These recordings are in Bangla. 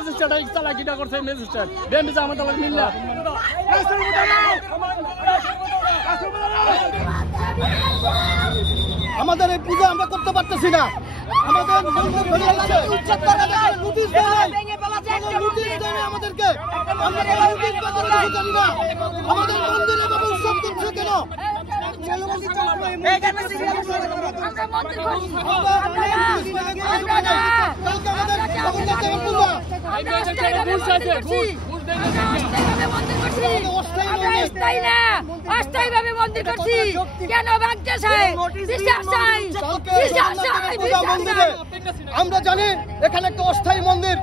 ম্যাজিস্ট্রেট এই চালাকিটা করছে ম্যাজিস্ট্রেট বিএনপি জামাত আল্লাহ মিল্লা আমাদের এই পূজা আমরা করতে পারতেছি না। আমাদের আমাদেরকে জানি না আমাদের মন্দিরে বাবা উৎসব করছে কেন? অস্থায়ীভাবে মন্দির করছি কেন ভাঙতে চাই? আমরা জানি এখানে একটা অস্থায়ী মন্দির,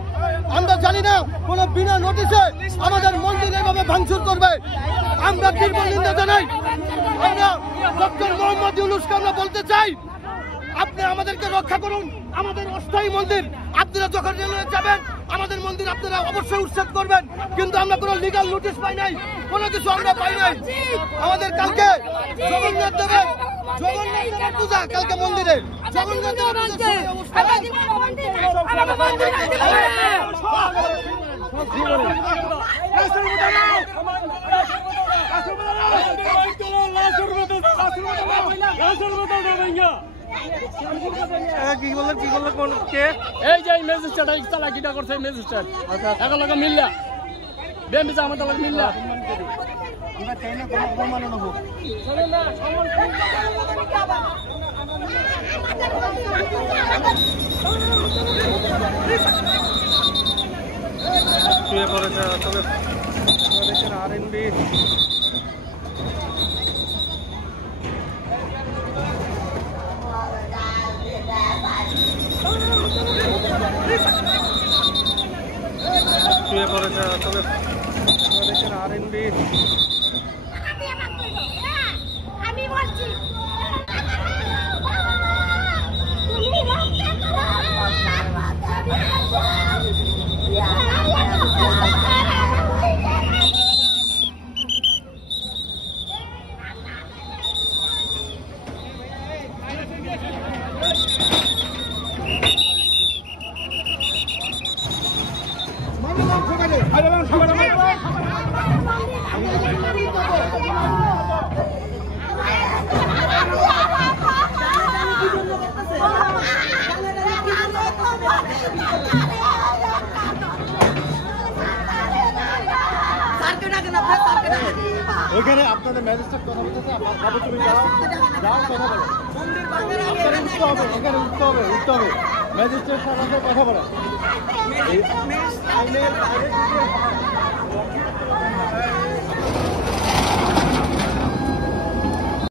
আমরা জানি না কোন বিনা নোটিশে আমাদের মন্দির এভাবে ভাঙচুর করবে। আমরা তীব্র নিন্দা জানাই। আমরা ডক্টর মোহাম্মদ ইউনূসকে আমরা বলতে চাই, আপনি আমাদেরকে রক্ষা করুন। আমাদের অস্থায়ী মন্দির আপনারা যখন রেলওয়ে যাবেন আমাদের মন্দির আপনারা অবশ্যই উচ্ছেদ করবেন, কিন্তু আমরা কোনো লিগাল নোটিশ পাই নাই, কোনো কিছু আমরা পাই নাই। আমাদের কালকে জগন্নাথ দেবের পূজা, কালকে মন্দিরে জগন্নাথ এই যে ম্যাজিস্ট্রেট এই চালাকিটা করছে ম্যাজিস্ট্রেট এগুলোকে মিল্লা বিএনপি জামাত আল্লাহ মিল্লা শুয়ে পড়েছে তবে আরএনবি শুয়ে পড়েছে তবে আরএনবি আমি বলছি ওইখানে আপনাদের ম্যাজিস্ট্রেট কথা বলতেছে, তুমি যাও কথা বলো, এখানে উঠতে হবে ম্যাজিস্ট্রেট সাথে কথা বলো।